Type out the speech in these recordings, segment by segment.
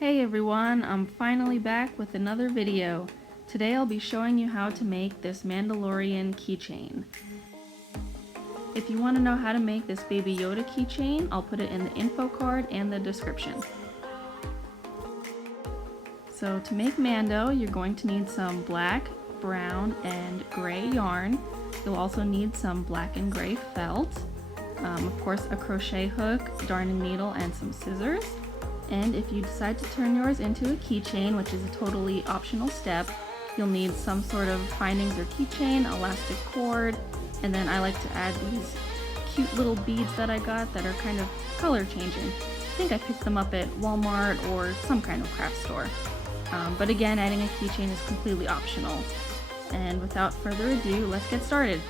Hey everyone, I'm finally back with another video. Today I'll be showing you how to make this Mandalorian keychain. If you want to know how to make this Baby Yoda keychain, I'll put it in the info card and the description. So to make Mando, you're going to need some black, brown, and gray yarn. You'll also need some black and gray felt, of course a crochet hook, darning needle, and some scissors. And if you decide to turn yours into a keychain, which is a totally optional step, you'll need some sort of bindings or keychain, elastic cord, and then I like to add these cute little beads that I got that are kind of color changing. I think I picked them up at Walmart or some kind of craft store. But again, adding a keychain is completely optional. And without further ado, let's get started.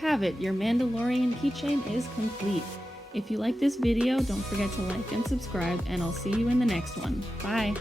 have it, your Mandalorian keychain is complete. If you like this video, don't forget to like and subscribe, and I'll see you in the next one. Bye!